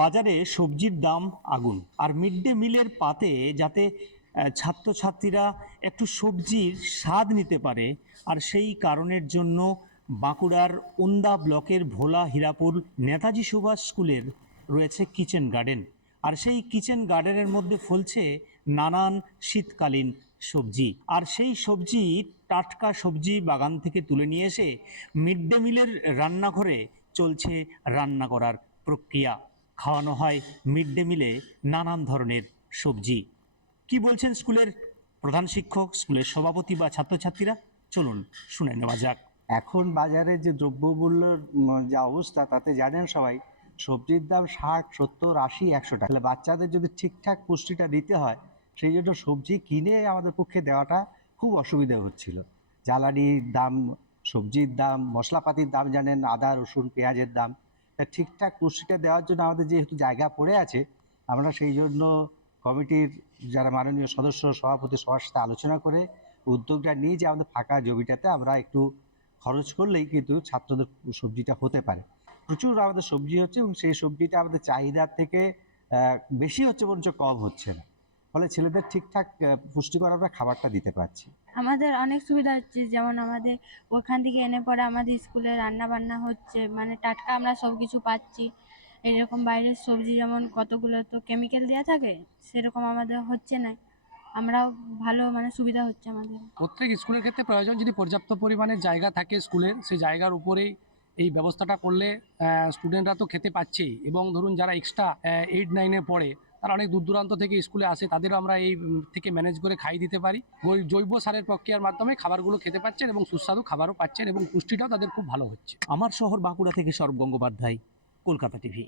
বাজারে সবজির দাম আগুন, আর মিড ডে মিলের পাতে যাতে ছাত্রছাত্রীরা একটু সবজির স্বাদ নিতে পারে, আর সেই কারণের জন্য বাঁকুড়ার ওন্দা ব্লকের ভোলা হীরাপুর নেতাজি সুভাষ স্কুলের রয়েছে কিচেন গার্ডেন। আর সেই কিচেন গার্ডেনের মধ্যে ফলছে নানান শীতকালীন সবজি, আর সেই সবজি টাটকা সবজি বাগান থেকে তুলে নিয়ে এসে মিড ডে মিলের রান্নাঘরে চলছে রান্না করার প্রক্রিয়া। খাওয়ানো হয় মিড ডে মিলে নানান ধরনের সবজি। কি বলছেন স্কুলের প্রধান শিক্ষক, স্কুলের সভাপতি বা ছাত্রছাত্রীরা? চলুন শুনে নেওয়া যাক। এখন বাজারে যে দ্রব্যমূল্যের যা অবস্থা, তাতে জানেন সবাই সবজির দাম 60, 70, 80, 100 টাকা। তাহলে বাচ্চাদের যদি ঠিকঠাক পুষ্টিটা দিতে হয়, সেই জন্য সবজি কিনে আমাদের পক্ষে দেওয়াটা খুব অসুবিধা হচ্ছিল। জ্বালানির দাম, সবজির দাম, মশলাপাতির দাম জানেন, আদা রসুন পেঁয়াজের দাম। তা ঠিকঠাক পুষ্টিটা দেওয়ার জন্য আমাদের যেহেতু জায়গা পড়ে আছে, আমরা সেই জন্য কমিটির যারা মাননীয় সদস্য, সভাপতি, সবার সাথে আলোচনা করে উদ্যোগটা নিয়ে যে আমাদের ফাঁকা জমিটাতে আমরা একটু খরচ করলেই কিন্তু ছাত্রদের সবজিটা হতে পারে। প্রচুর আমাদের সবজি হচ্ছে এবং সেই সবজিটা আমাদের চাহিদার থেকে বেশি হচ্ছে, বরঞ্চ কম হচ্ছে না। ফলে ছেলেদের ঠিকঠাক পুষ্টিকর আমরা খাবারটা দিতে পারছি। আমাদের অনেক সুবিধা হচ্ছে, যেমন আমাদের ওখান থেকে এনে পরে আমাদের স্কুলে রান্না বান্না হচ্ছে, মানে টাটকা আমরা সব কিছু পাচ্ছি। এরকম বাইরের সবজি যেমন কতগুলো তো কেমিক্যাল দেওয়া থাকে, সেরকম আমাদের হচ্ছে না। আমরাও ভালো, মানে সুবিধা হচ্ছে আমাদের। প্রত্যেক স্কুলের ক্ষেত্রে প্রয়োজন, যদি পর্যাপ্ত পরিমাণে জায়গা থাকে স্কুলের, সেই জায়গার উপরেই এই ব্যবস্থাটা করলে স্টুডেন্টরা তো খেতে পাচ্ছেই, এবং ধরুন যারা এক্সট্রা 8, 9-এ পড়ে, তারা অনেক দূর দূরান্ত থেকে স্কুলে আসে, তাদেরও আমরা এই থেকে ম্যানেজ করে খাইয়ে দিতে পারি। জৈব সারের প্রক্রিয়ার মাধ্যমে খাবারগুলো খেতে পাচ্ছেন এবং সুস্বাদু খাবারও পাচ্ছেন এবং পুষ্টিটাও তাদের খুব ভালো হচ্ছে। আমার শহর বাঁকুড়া থেকে সৌরভ গঙ্গোপাধ্যায়, কলকাতা টিভি।